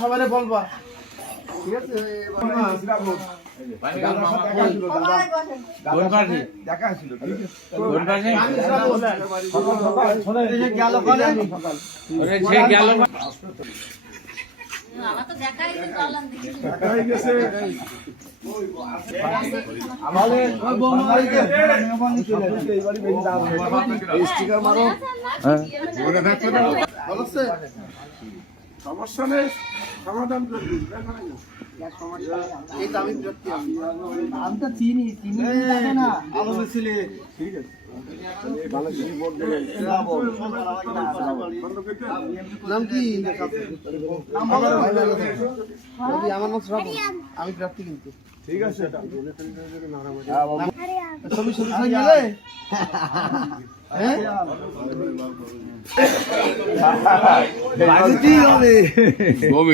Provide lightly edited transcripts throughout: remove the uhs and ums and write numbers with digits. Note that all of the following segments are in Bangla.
সবাই বলবা ঠিক আছে সমস্যা নেই সমাধান করবি আমি তো চিনি না আলো মিছিলে ঠিক আছে নাম কি আমার নাম শ্রাবণ আমি প্রার্থী কিন্তু ঠিক আছে ছবি ছবি গেলে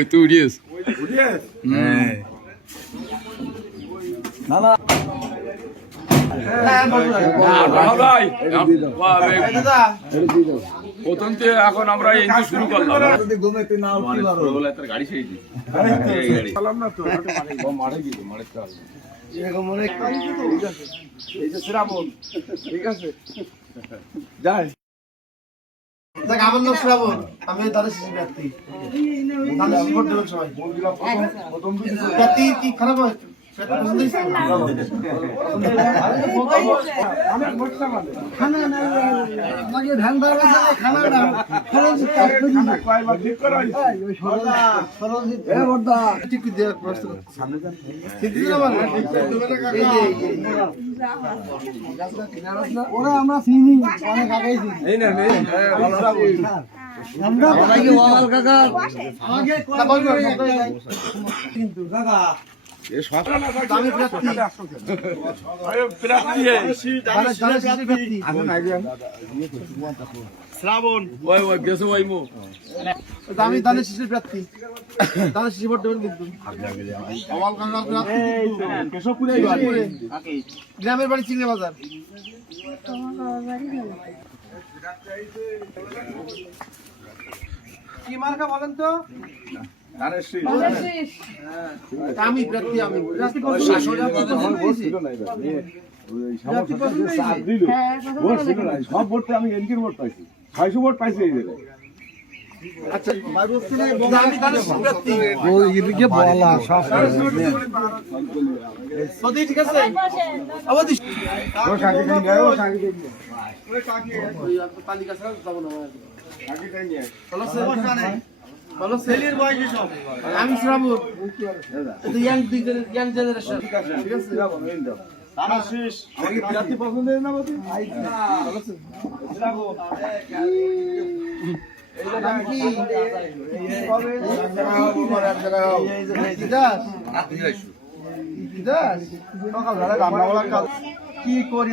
তুই উড়িয়েছ না না প্রথম এখন আমরা শুরু করলাম গাড়ি সেই শ্রাবণ ঠিক আছে যাই আমার নাম শ্রাবণ আমি তাদের শিশু প্রার্থী প্রার্থী কি খারাপ হয় ওরা আমরা চিনি অনেক আগেই চিনি কিন্তু কাকা শ্রাবণ আমি দানের শিশুর প্রার্থী দানের শিশু ভোট দেবেন কিন্তু গ্রামের বাড়ি চিংড়ি বাজার কি মার্কা বলেন তো আমি প্রার্থী আমি সব ভোট আমি এনকির ভোট পাইছি 600 ভোট পাইছি এই জায়গায় আচ্ছা ঠিক আছে আমি শ্রাবণ ইয়াং জেনারেশন ঠিক আছে কি করি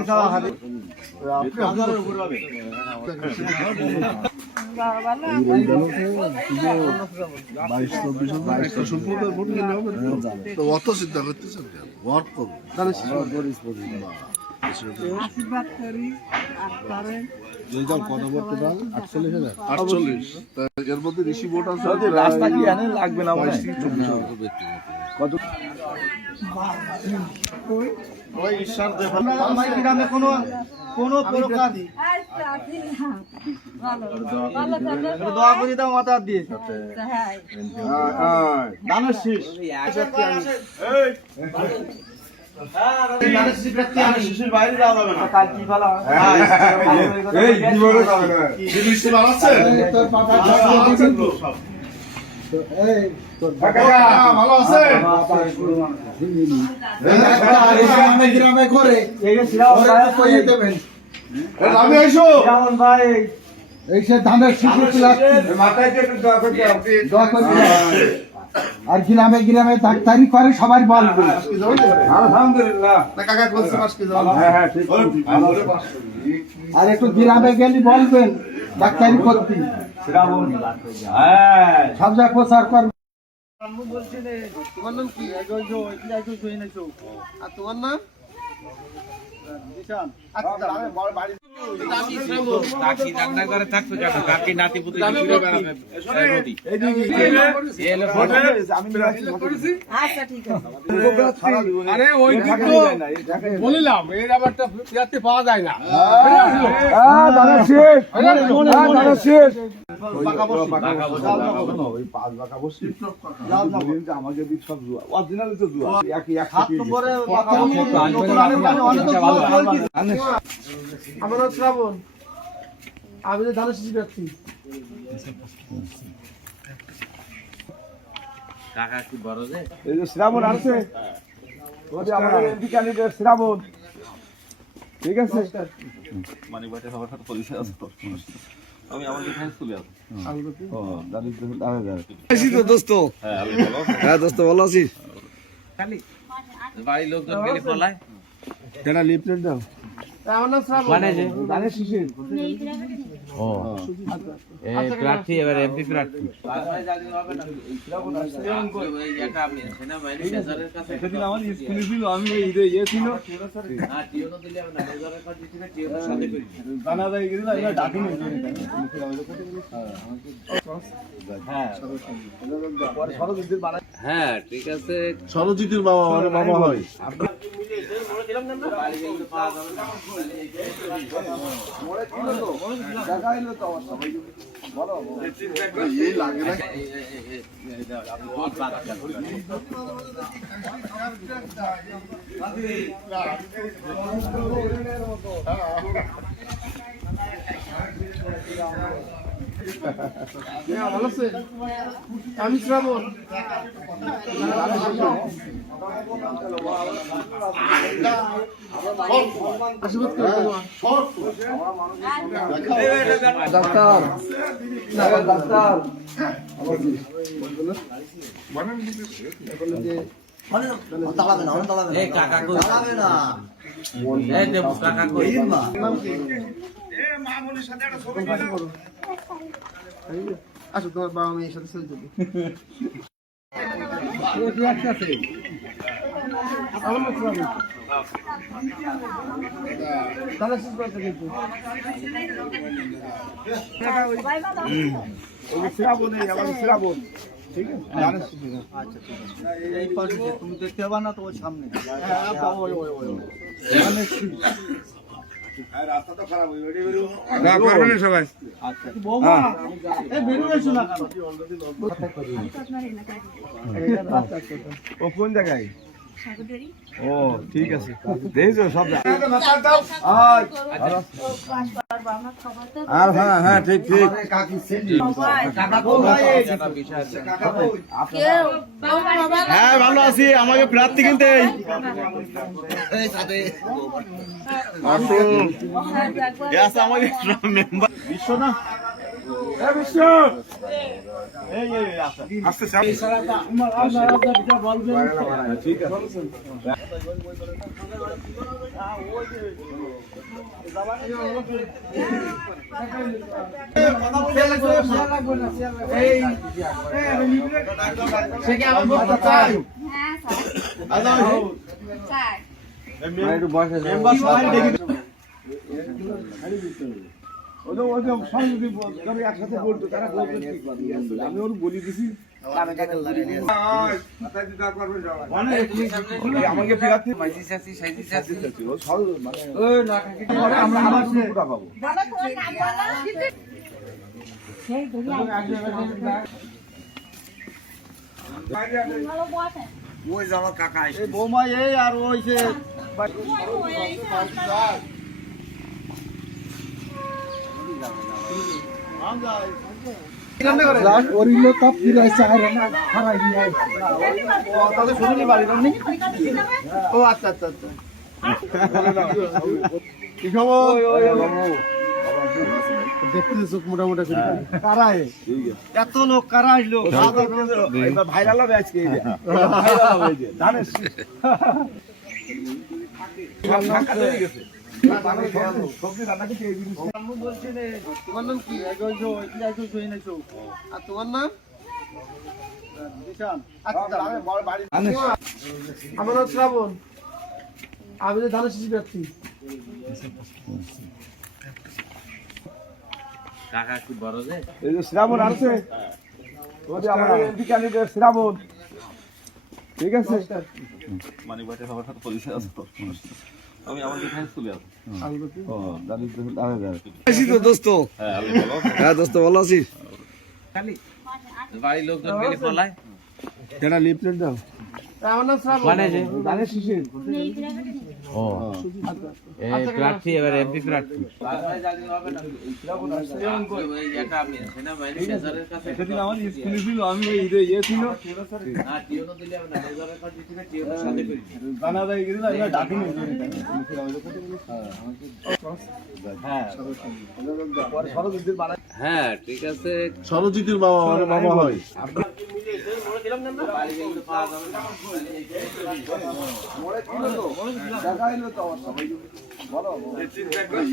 অত চিন্তা করতেছেন ভোট করবো আশীর্বাদ করি এর মধ্যে ঋষি ভোট আছে রাস্তা কি এনে লাগবে না কত ওই ঈশ্বর গ্রামে কোনো প্রকার দোয়া করি দাও মাথা দিয়ে দানের শীষ শিশুর বাইরে যাওয়া যাবে না কাল কি ভালো ভালো আছে গ্রামে করে আমি আইসো ভাই এই সে ধানের শিশু মাথায় আর গ্রামে গ্রামে ডাক্তারি করে সবাই বলবে। পাঁচ কেজি হবে তো? আলহামদুলিল্লাহ। না কাকা বলছে 5 কেজি হবে। হ্যাঁ হ্যাঁ ঠিক আর একটু গ্রামে গেলে বলবেন ডাক্তারি করতে, শ্রাবণ। হ্যাঁ সব জায়গায় প্রচার করবে। তোমার নাম কি? আর তোমার নাম? আচ্ছা, আমি বড় বাড়ি কাকি রান্না করে থাকতো যখন কাকি নাতি পুতি ঘুরে বেড়াবে নদী এলো ফটো আচ্ছা ঠিক আছে আরে ওই বলিলাম এই ব্যাপারটা ইয়াতে পাওয়া যায় না দাদা শেষ দাদা শেষ পাকা বসি। ওই 5 বাঁকা বসি আমাকে দিক সব জুয়া অরিজিনাল তো জুয়া একই এক হাত নম্বরে পাকা বসি। নতুন আলু মানে অনেক তো জোর জোর কি? আমার নাম শ্রাবণ। আমি যে ধানের শিশি ব্যক্তি। কাকা কি বড় যে এই যে শ্রাবণ আছে ওই যে আমাদের এমপি ক্যান্ডিডেট শ্রাবণ, ঠিক আছে? মানে বাটে সবার সাথে পরিচয় আছে তো। আমি আমার যেখানে চলে আসবো। ও দাদু দাদু তো দোস্ত। হ্যাঁ আমি বলো। হ্যাঁ দোস্ত ভালো আছিস? খালি বাড়ির লোকজন গেলে পলায় এটা লিফলেট দাও। আমার নাম শ্রাবণ। মানে যে দানের শিশির ও এই প্রার্থী এবার এমপি প্রার্থী সেদিন আমার স্কুলে ছিল, আমি ওই ঈদে ইয়ে ছিল জানা যায় গেছিল এটা ডাকিনি হ্যাঁ ঠিক আছে সরজিতের বাবা মানে বাবা হয়। এই লাগে না। ভালো আছে? আমি শ্রাবণ। আশীর্বাদ করো তোমার। ডাক্তার ডাক্তার এই কাকা কই এই দেবু কাকা কই আসো তোমার বাবা মেয়ের সাথে চলে যাবে। আমার নাম শ্রাবণ। তাহলে শেষ করতে কিন্তু শ্রাবণ এই আমাদের শ্রাবণ, ঠিক আছে? দানের শিশির। এই পাশে তুমি দেখতে পাবা না তো ওর সামনে। না করবেন না সবাই। বৌমা এই বেরিয়ে এসো না কেন? ও কোন জায়গায়? ও ঠিক আছে, দেখছো সব আর হ্যাঁ হ্যাঁ ঠিক ঠিক। হ্যাঁ ভালো আছি, আমাকে প্রার্থী কিনতে আমাকে মেম্বার বিশ্ব না বিশ্ব আস্তে ঠিক আছে। সে কি আমার বলতে চাই? একটু বয়সে একসাথে বলতো তারা আমি ওর বলি দিছি আমাকে প্রার্থী মাইজি চাচি সাইজি চাচি আমরা আমার পুরোটা পাবো। ওই যে আমার কাকা এই বৌমা এই আর ওই যে ওরিলো কাপ ফিরে চায় না হারাই দিয়ে তাহলে শুনিনি বাড়ি রান্নি? ও আচ্ছা আচ্ছা আচ্ছা। কি খবর? দেখতে চোখ মোটামুটি করে কারা এত লোক কারা আসলো ভাইরাল হবে আজকে এই যে। ভাইরাল হবে এই যে। ধানের শীষ। ফাঁকা হয়ে গেছে। সবজি রান্না করতে এই জিনিস। তোমার নাম কি? আর তোমার নাম? আচ্ছা, আমার নাম শ্রাবণ। আমি তো ধানের শীষ প্রার্থী। কাকা কি বড় যে এই যে শ্রাবণ আছে ওই যে আমাদের এমপি ক্যান্ডিডেট শ্রাবণ, ঠিক আছে? মানে বাড়িতে সবার সাথে পরিচয় আছে তো। আমি আমার এখানে চলে আসবো। দোস্ত হ্যাঁ, আমি বলো। হ্যাঁ দোস্ত ভালো আছিস? বাড়ির লোকজন গেলে পলায় এটা লিফলেট দাও। আমার নাম শ্রাবণ। ধানের শীষের এই প্রার্থী এবার এমপি প্রার্থী সেদিন আমার স্কুলে ছিল, আমি ওই যে ইয়ে ছিল জানা যায় গেছিল, আমি ডাকিনি। হ্যাঁ ঠিক আছে সরজিতের বাবা আমার বাবা হয়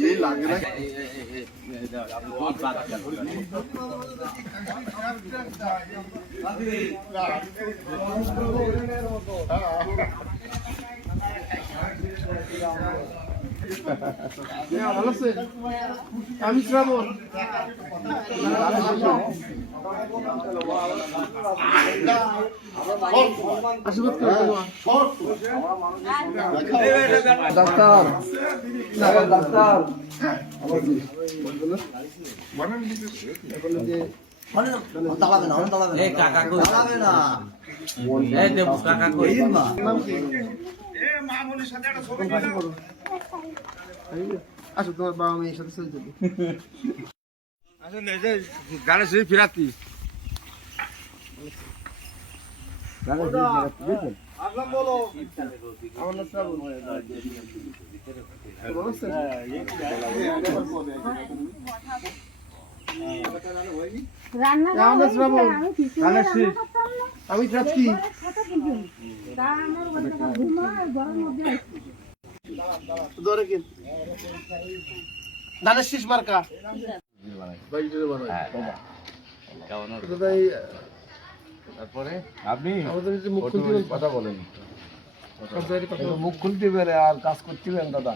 এই লাগে না ভালো আছে? আমি শ্রাবণ। আশীর্বাদ করো তোমার। ডাক্তার ডাক্তার এই কাকা কই এই দেবু কাকা কই আসো, তোমার বাবা মেয়ের সাথে চলে যাবে। গানের সেই ফিরাতি আমার নাম শ্রাবণ। ভালো আছে? রান্না আমার নাম শ্রাবণ। আমি প্রার্থী। ধরে কিন ধানের শীষ মার্কা। তারপরে আপনি আমাদের যে মুখ খুলতে কথা বলেন, সব জায়গায় কথা বলে। মুখ খুলতে পারে আর কাজ করতে পারেন দাদা,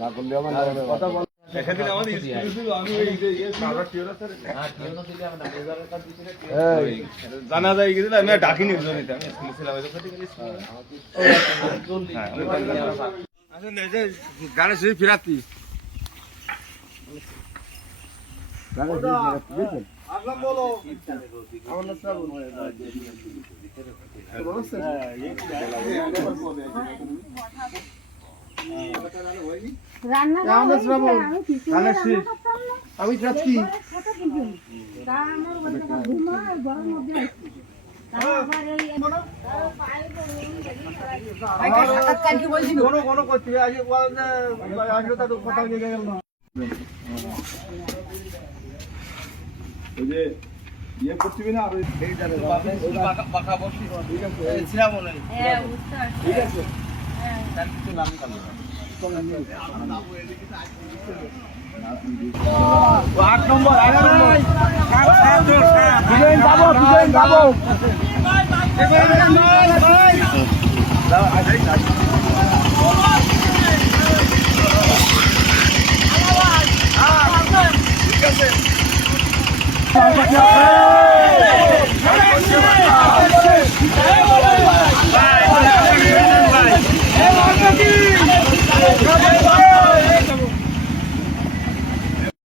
না করলে আমার কথা বল। সেদিন আমার স্কুলে ছিল, আমি ওই যে ইয়ে ছিল জানা যায় গেছিল, আমি ডাকিনি জনিতে, আমি স্কুলে ছিলাম ওই লোকটা গেলে গানের সেই ফিরাতি আমার নাম শ্রাবণ। ভালো আছে? রান্না আমার নাম শ্রাবণ। আমি প্রার্থী। কোনো কোনো করতে আসে আসলে তাদের কথা নিয়ে গেল না। ওই যে ইয়ে করছিবি না, আর ওই সেই যাবে পাকা বসি ঠিক আছে হ্যাঁ বুঝতে পারছি। ঠিক আছে। তার কিছু নাম কালো 8 নম্বর 8 নম্বর দুজন যাবো দুজন যাবো